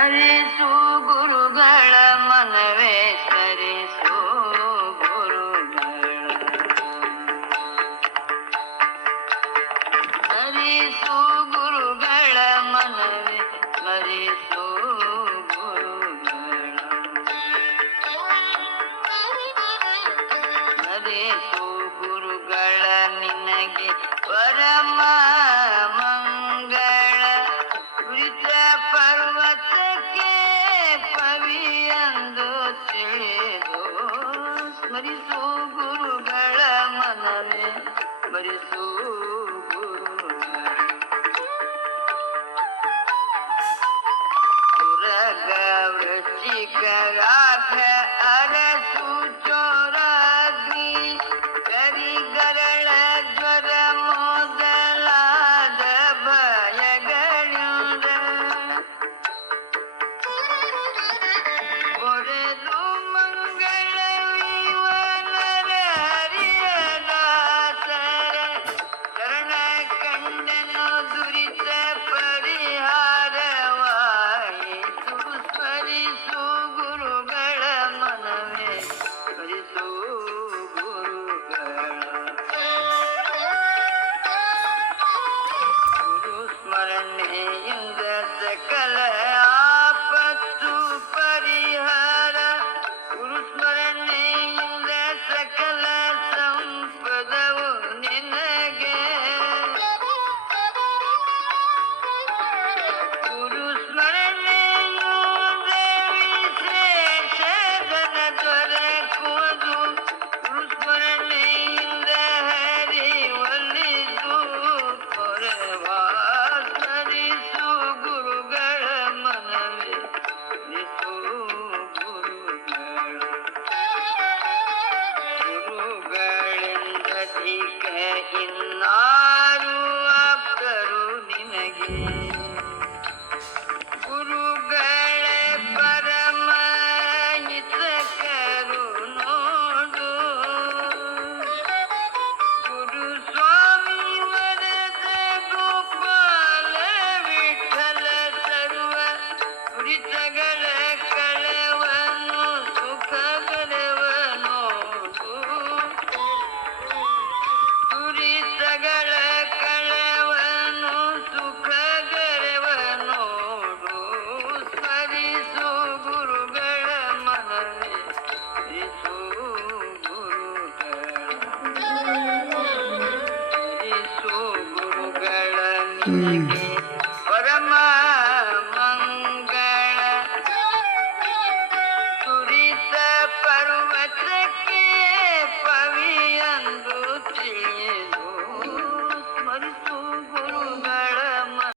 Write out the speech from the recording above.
ಸ್ಮರಿಸು ಗುರುಗಳ ಮನವೇ ಸ್ಮರಿಸು ಗುರುಗಳ ಸ್ಮರಿಸು ಗುರುಗಳ ಮನವೇ ಸ್ಮರಿಸು ಗುರುಗಳ ಸ್ಮರಿಸು ಗುರುಗಳ ನಿನಗೆ ಪರಮ में बरसू गौरची करा ಗುರುಗಳಿಂದಧಿಕ ಇನ್ನಾರು ಆಪ್ತರು ನಿನಗೆ ಗುರುಗಳ ಪರಮ ಹಿತಕರು ನೋಡು ಗುರು ಸ್ವಾಮಿ ವರದ ಗೋಪಾಲ ವಿಠಲ ಸರ್ವ ನುಡಿತಗಳ Mm.